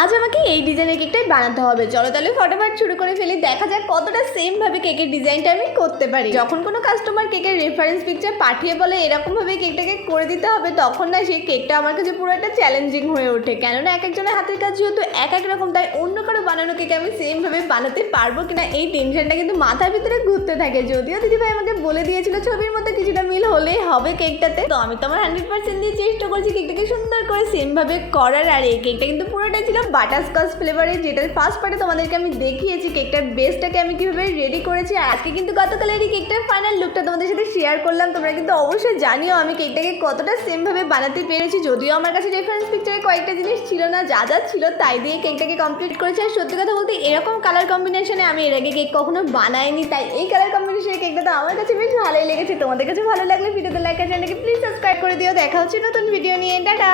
আজ আমাকে এই ডিজাইনের কেকটাই বানাতে হবে। চলো তাহলে ফটাফট শুরু করে ফেলি, দেখা যাক কতটা সেমভাবে কেকের ডিজাইনটা আমি করতে পারি। যখন কোনো কাস্টমার কেকের রেফারেন্স পিকচার পাঠিয়ে বলে এরকমভাবে কেকটাকে করে দিতে হবে, তখন না সেই কেকটা আমার কাছে পুরো একটা চ্যালেঞ্জিং হয়ে ওঠে। কেননা এক একজনের হাতের কাজ যেহেতু এক এক রকম, তাই অন্য কারো বানানো কেক আমি সেমভাবে বানাতে পারবো কিনা এই টেনশনটা কিন্তু মাথার ভিতরে ঘুরতে থাকে। যদিও দিদিভাই আমাকে বলে দিয়েছিল ছবির মধ্যে কিছুটা মিল হলেই হবে কেকটাতে, তো আমি তো আমার 100% দিয়ে চেষ্টা করছি কেকটাকে সুন্দর করে সেমভাবে করার। আর এই কেকটা কিন্তু পুরোটাই ছিল বাটারস্কচ ফ্লেভারের, যেটা ফার্স্ট পার্টে তোমাদেরকে আমি দেখিয়েছি কেকটার বেসটাকে আমি কীভাবে রেডি করেছি। আজকে কিন্তু গতকালের এই কেকটার ফাইনাল লুকটা তোমাদের সাথে শেয়ার করলাম। তোমরা কিন্তু অবশ্যই জানিও আমি কেকটাকে কতটা সেমভাবে বানাতে পেরেছি। যদিও আমার কাছে রেফারেন্স পিকচারে কয়েকটা জিনিস ছিল না, যা যা ছিল তাই দিয়ে কেকটাকে কমপ্লিট করেছি। আর সত্যি কথা বলতে এরকম কালার কম্বিনেশনে আমি এর আগে কেক কখনো বানাইনি, তাই এই কালার কম্বিনেশনের কেকটা তো আমার কাছে বেশ ভালোই লেগেছে। তোমাদের কাছে ভালো লাগলে ভিডিওতে লাইক আর চ্যানেলকে প্লিজ সাবস্ক্রাইব করে দিও। দেখা হচ্ছে নতুন ভিডিও নিয়ে, টাটা।